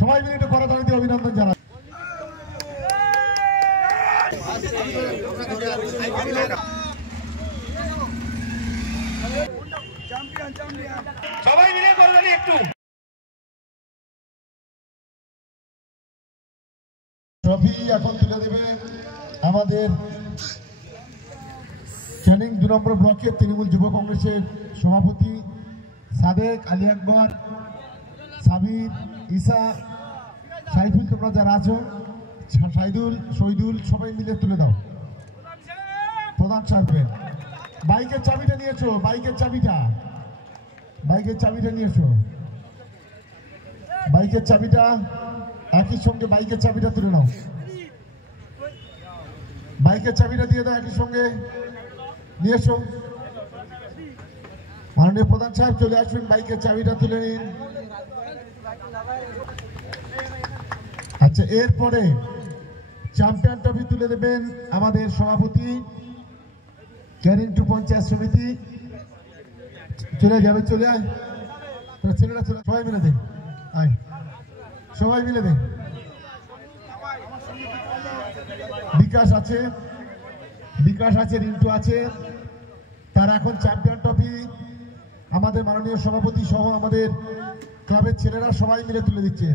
সবাই মিলে একটু করতালি দিয়ে অভিনন্দন জানাই। সবাই মিলে করতালি একটু। ট্রফি এখন তুলে দেবে আমাদের ক্যানিং 2 নম্বর ব্লকের তৃণমূল যুব কংগ্রেসের সভাপতি সাদেক, আলী আকবর, সাবির, ঈসা, সাইফুল, তোমরা যারা আছো, সাইদুল, শহীদুল, সবাই মিলে তুলে দাও। প্রধান সাহেব বাইকের চাবিটা নিয়েছো, বাইকের চাবিটা নিয়েছো, বাইকের চাবিটা একই সঙ্গে বাইকের চাবিটা তুলে নাও, বাইকের চাবিটা দিয়ে দাও, একই সঙ্গে নিয়ে এসো। মাননীয় প্রধান সাহেব চলে আসবেন, বাইকের চাবিটা তুলে নিন। আচ্ছা, এরপরে চ্যাম্পিয়ন ট্রফি তুলে দেবেন আমাদের সভাপতি ক্যানিং 2 পঞ্চায়েত সমিতি। চলে যাবে, চলে আয় ছেলেরা, চলে সবাই মিলে দে, আয় সবাই মিলে দে। বিকাশ আছে, রিন্টু আছে, তারা এখন চ্যাম্পিয়ন ট্রফি আমাদের মাননীয় সভাপতি সহ আমাদের ক্লাবের ছেলেরা সবাই মিলে তুলে দিচ্ছে।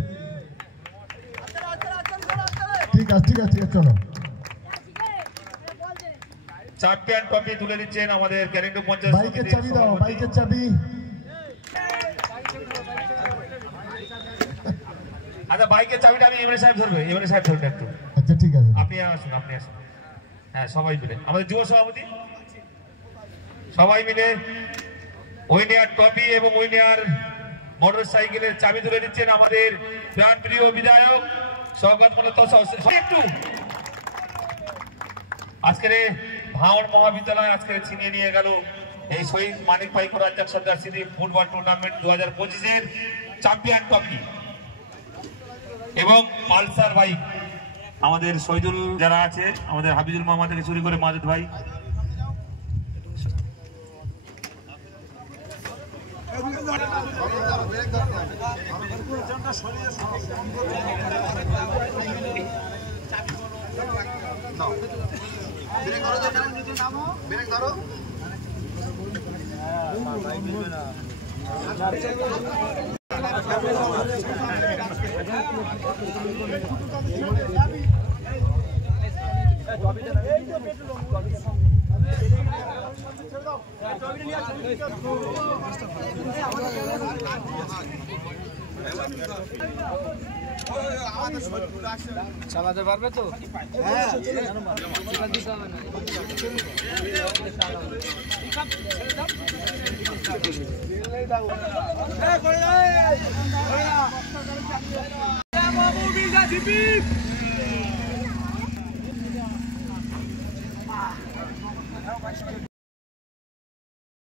ঠিক আছে, চলো। চ্যাম্পিয়ন ট্রফি তুলে দিচ্ছেন আমাদের ক্যানিং 2 পঞ্চায়েত সমিতির বাইকের চাবি দাও, বাইকের চাবি। আচ্ছা, বাইকের চাবিটা আমি এমএলএ সাহেব ধরবে, একটু। আচ্ছা, ঠিক আছে, আপনি আসুন। হ্যাঁ, সবাই মিলে আমাদের যুব সভাপতি সবাই মিলে উইনার ট্রফি এবং উইনার মোটর সাইকেলের চাবি তুলে দিচ্ছেন আমাদের প্রাণপ্রিয় বিধায়ক শওকত মোল্লা। একটু আজকের ভাঙড় মহাবিদ্যালয় আজকে ছিনিয়ে নিয়ে গেল এই শহীদ মানিক ভাই রাজ্জাক সর্দার স্মৃতি ফুটবল টুর্নামেন্ট 2025-এর চ্যাম্পিয়ন ট্রফি এবং পালসার বাইক। আমাদের শহীদুল যারা আছে, আমাদের হাবিজুল মামা থেকে শুরু করে মাজেদ ভাই, চালাতে পারবে তো? হ্যাঁ,